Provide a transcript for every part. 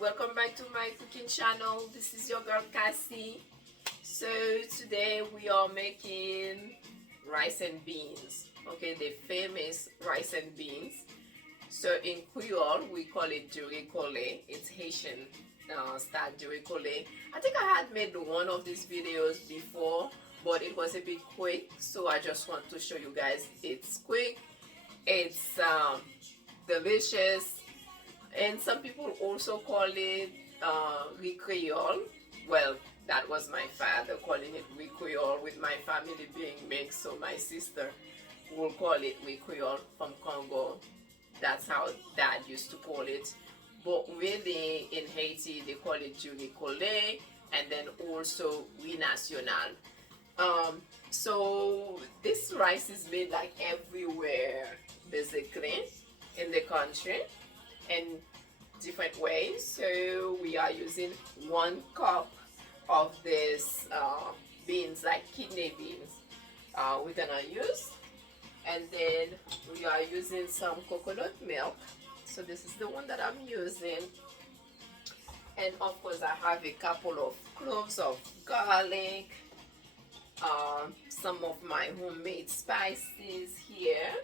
Welcome back to my cooking channel. This is your girl Cassie. So today we are making rice and beans. Okay, the famous rice and beans. So in Creole we call it Duri Colé. It's Haitian style Duri Colé. I think I had made one of these videos before, but it was a bit quick. So I just want to show you guys it's quick. It's delicious. And some people also call it Creole. Well, that was my father calling it Creole, with my family being mixed. So my sister will call it Creole from Congo. That's how dad used to call it. But really in Haiti they call it Duri Colé, and then also Riz National. So this rice is made like everywhere basically in the country in different ways. So we are using 1 cup of this beans, like kidney beans, we're gonna use, and then we are using some coconut milk. So this is the one that I'm using, and of course I have a couple of cloves of garlic, some of my homemade spices here,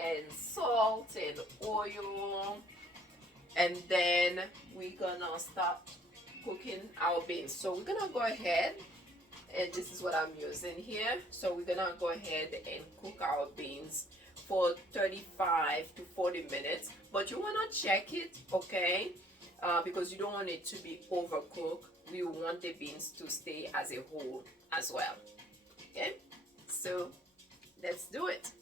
and salt and oil. And then we're gonna start cooking our beans. So we're gonna go ahead, and this is what I'm using here. So we're gonna go ahead and cook our beans for 35 to 40 minutes, but you wanna check it, okay? Because you don't want it to be overcooked. We want the beans to stay as a whole as well. Okay, so let's do it.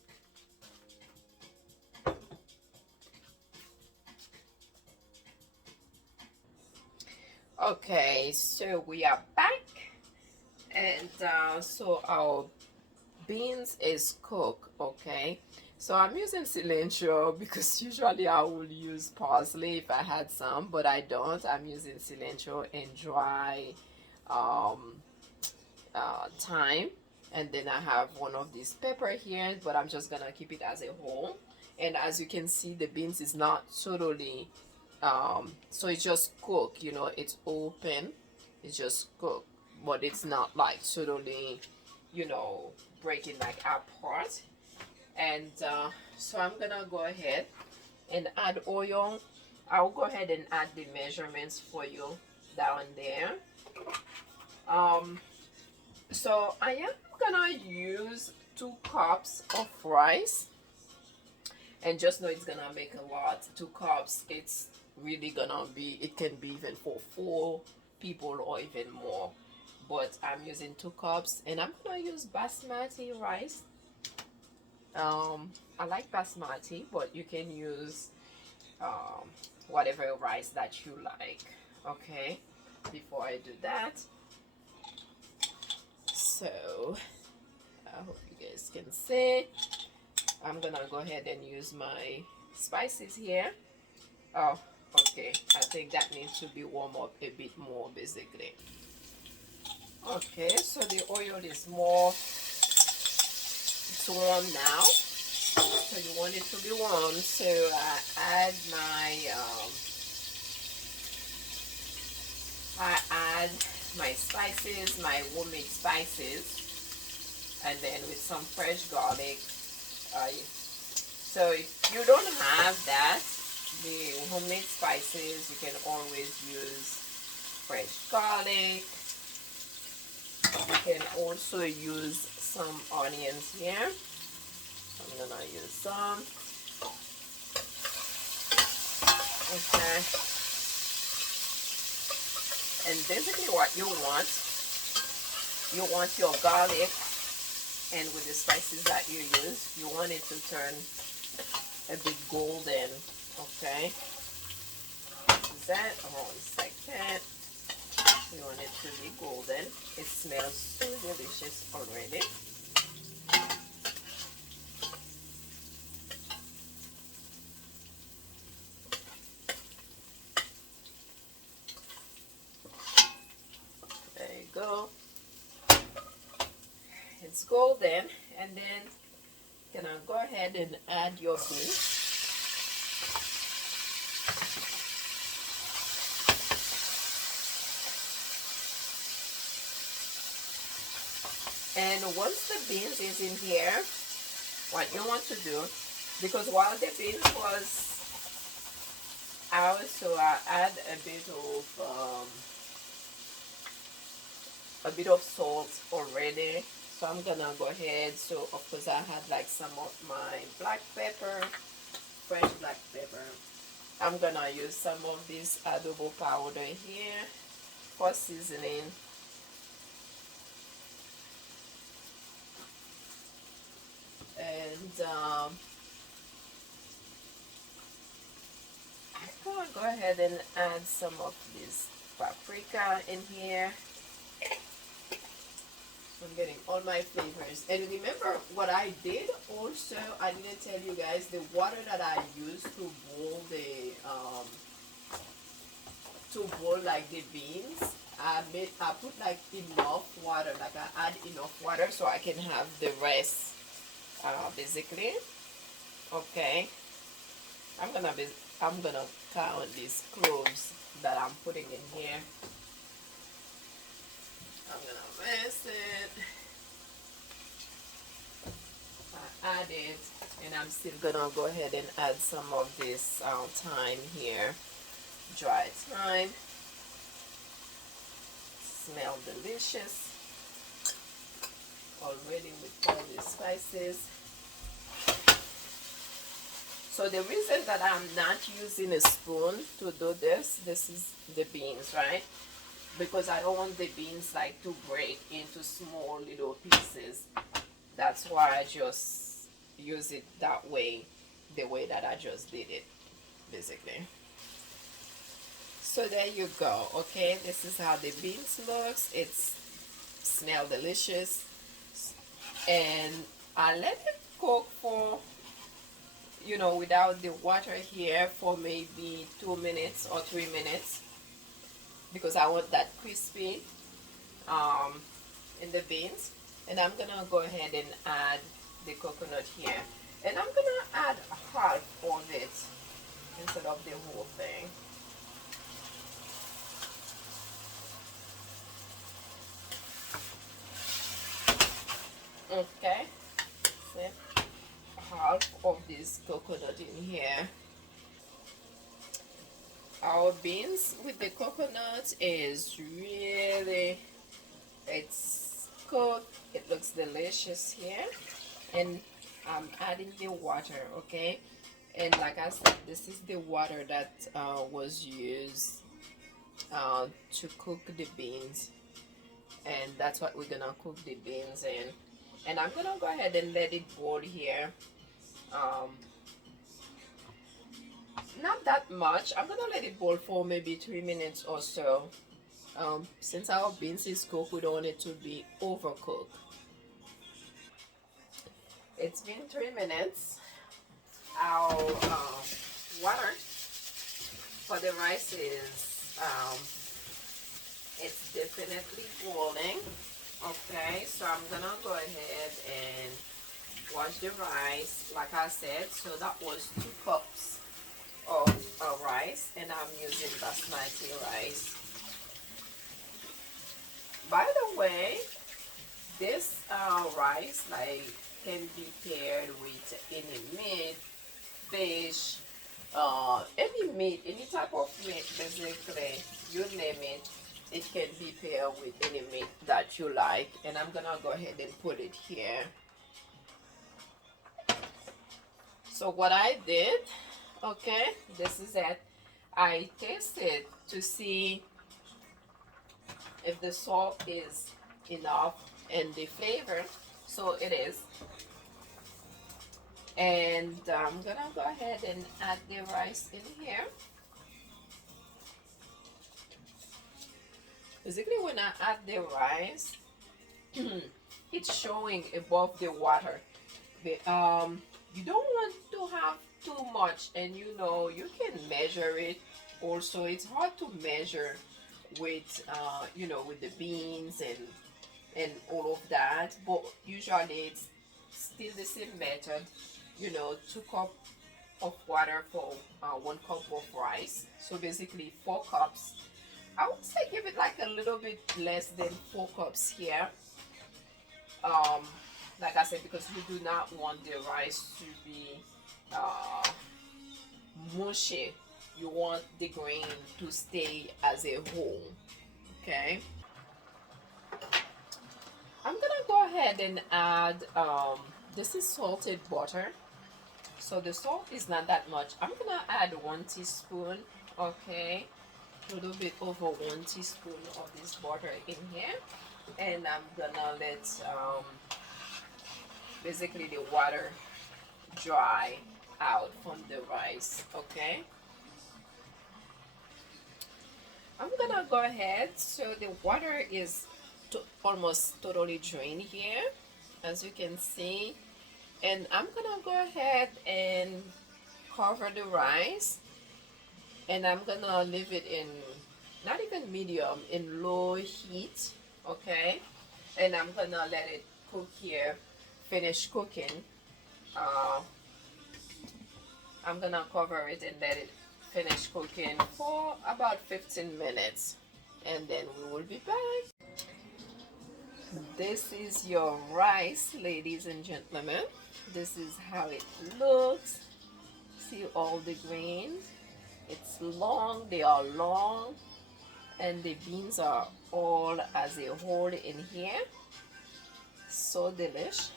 Okay, so we are back, and so our beans is cooked. Okay, so I'm using cilantro because usually I would use parsley if I had some, but I don't. I'm using cilantro and dry thyme, and then I have one of these pepper here, but I'm just gonna keep it as a whole. And as you can see, the beans is not totally so it's just cooked, you know, it's open, it's just cooked, but it's not like totally, you know, breaking like apart. And so I'm gonna go ahead and add oil. I'll go ahead and add the measurements for you down there. So I am gonna use 2 cups of rice, and just know it's gonna make a lot. 2 cups, it's really gonna be, it can be even for 4 people or even more, but I'm using 2 cups, and I'm gonna use basmati rice. I like basmati, but you can use whatever rice that you like. Okay, before I do that, so I hope you guys can see, I'm gonna go ahead and use my spices here. Oh, okay, I think that needs to be warmed up a bit more basically. Okay, so the oil is more, it's warm now, so you want it to be warm. So I add my spices, my homemade spices, and then with some fresh garlic. So if you don't have that, the homemade spices, you can always use fresh garlic. You can also use some onions here. I'm gonna use some. Okay. And basically what you want your garlic, and with the spices that you use, you want it to turn a bit golden. Okay, is that, hold on a second, you want it to be golden. It smells so delicious already. There you go, it's golden. And then you can go ahead and add your beef. And once the beans is in here, what you want to do, because while the beans was out, so I add a bit of salt already. So I'm gonna go ahead. So of course I had like some of my black pepper, fresh black pepper. I'm gonna use some of this adobo powder here for seasoning. And I'm gonna go ahead and add some of this paprika in here. I'm getting all my flavors. And remember what I did also, I didn't tell you guys, the water that I used to boil like the beans, I put like enough water, like I add enough water so I can have the rest, basically. Okay, I'm gonna count these cloves that I'm putting in here. I'm gonna mix it. I add it, and I'm still gonna go ahead and add some of this thyme here, dry thyme. Smell delicious already with all the spices. So the reason that I'm not using a spoon to do this is the beans, right? Because I don't want the beans like to break into small little pieces. That's why I just use it that way, the way that I just did it, basically. So there you go. Okay, this is how the beans looks. It's smell delicious, and I let it cook for, you know, without the water here, for maybe 2 minutes or 3 minutes, because I want that crispy in the beans. And I'm gonna go ahead and add the coconut here, and I'm gonna add half of it instead of the whole thing. Okay, so half of this coconut in here. Our beans with the coconut is really, it's cooked. It looks delicious here, and I'm adding the water. Okay, and like I said, this is the water that was used to cook the beans, and that's what we're gonna cook the beans in. And I'm gonna go ahead and let it boil here. Um, Not that much. I'm gonna let it boil for maybe 3 minutes or so. Since our beans is cooked, we don't want it to be overcooked. It's been 3 minutes. Our water for the rice is it's definitely boiling. Okay, so I'm gonna go ahead and wash the rice. Like I said, so that was 2 cups of rice, and I'm using basmati rice. By the way, this rice like can be paired with any meat, fish, any meat, any type of meat, basically, you name it. It can be paired with any meat that you like. And I'm gonna go ahead and put it here. So what I did, okay, this is it. I tasted to see if the salt is enough and the flavor. So it is. And I'm gonna go ahead and add the rice in here. Basically, when I add the rice, it's showing above the water. You don't want to have too much, and you know you can measure it. Also, it's hard to measure with you know, with the beans and all of that. But usually it's still the same method. You know, 2 cups of water for 1 cup of rice. So basically 4 cups. I would say give it like a little bit less than 4 cups here. um like I said, because you do not want the rice to be uh mushy. You want the grain to stay as a whole. Okay, I'm gonna go ahead and add this is salted butter. So the salt is not that much. I'm gonna add 1 teaspoon. Okay, a little bit over 1 teaspoon of this butter in here, and I'm gonna let basically the water dry out from the rice. Okay, I'm gonna go ahead. So the water is almost totally drained here, as you can see, and I'm gonna go ahead and cover the rice, and I'm gonna leave it in not even medium, in low heat. Okay, and I'm gonna let it cook here, finish cooking. uh, I'm gonna cover it and let it finish cooking for about 15 minutes, and then we will be back. This is your rice, ladies and gentlemen. This is how it looks. See all the grains? It's long, they are long, and the beans are all as a whole in here. So delish.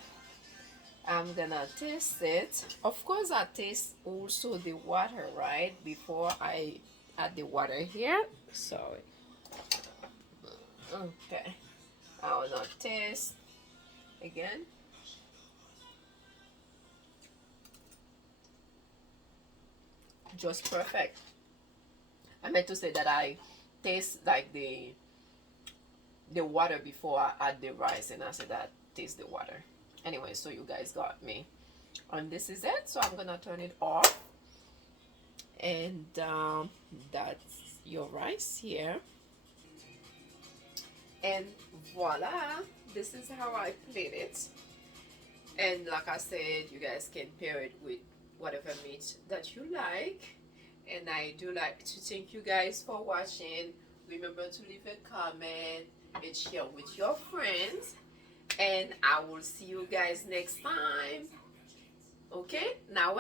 I'm gonna taste it. Of course, I taste also the water, right? Before I add the water here. So, okay. I will not taste again. Just perfect. I meant to say that I taste like the water before I add the rice, and I said that taste the water. Anyway, so you guys got me. And this is it. So I'm gonna turn it off, and that's your rice here. And voila, this is how I plate it. And like I said, you guys can pair it with whatever meat that you like. And I do like to thank you guys for watching. Remember to leave a comment and share with your friends. And I will see you guys next time. Okay? Now,